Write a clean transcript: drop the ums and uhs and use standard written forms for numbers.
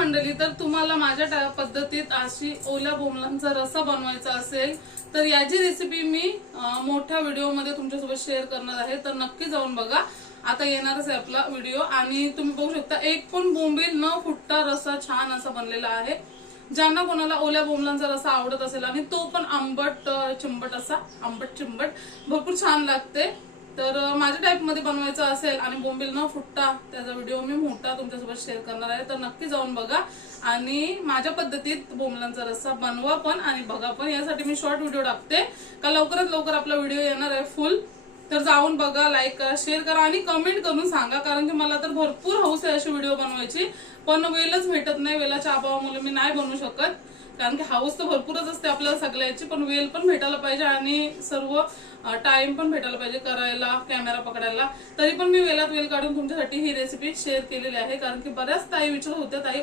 मंडळी, तर तुम्हाला माझ्या पद्धतीत अशी ओल्या बोंबलांचा रस्सा बनवायचा असेल तर याची रेसिपी मी मोठ्या व्हिडिओमध्ये तुमच्यासोबत शेअर करणार आहे, तर नक्की जाऊन बघा। आता येणारच आहे आपला व्हिडिओ आणि तुम्ही बघू शकता एक पण बोंबील न फुटता रस्सा छान असा बनलेला आहे। ज्यांना कोणाला ओल्या बोंबलांचा रस्सा आवडत असेल आणि तो पण आंबट चिंबट असा, आंबट चिंबट भरपूर छान लागते। तर माझ्या टाइप मध्ये बनवायचं असेल आणि बोंबील न फुटता त्याचा व्हिडिओ मी मोठा तुमच्यासोबत शेअर करणार आहे, तर नक्की जाऊन बघा आणि माझ्या पद्धतीत बोंबलांचा रस्सा बनवा पण आणि बघा पण। यासाठी मी शॉर्ट व्हिडिओ टाकते का लवकरात लवकर आपला व्हिडिओ येणार आहे फुल, तर जाऊन बघा, लाईक करा, शेअर करा आणि कमेंट करून सांगा, कारण की मला तर भरपूर हौस आहे अशी व्हिडिओ बनवायची, पण वेळच भेटत नाही। वेळाच्या अभावामुळे मी नाही बनवू शकत, कारण की हाऊस तर भरपूरच असते आपल्याला सगळ्याची, पण वेळ पण भेटायला पाहिजे आणि सर्व टाइम पण भेटायला पाहिजे करायला, कॅमेरा पकडायला। तरी पण मी वेळात वेळ काढून तुमच्यासाठी ही रेसिपी शेअर केलेली आहे, कारण की बऱ्याच ताई विचारत होत्या ताई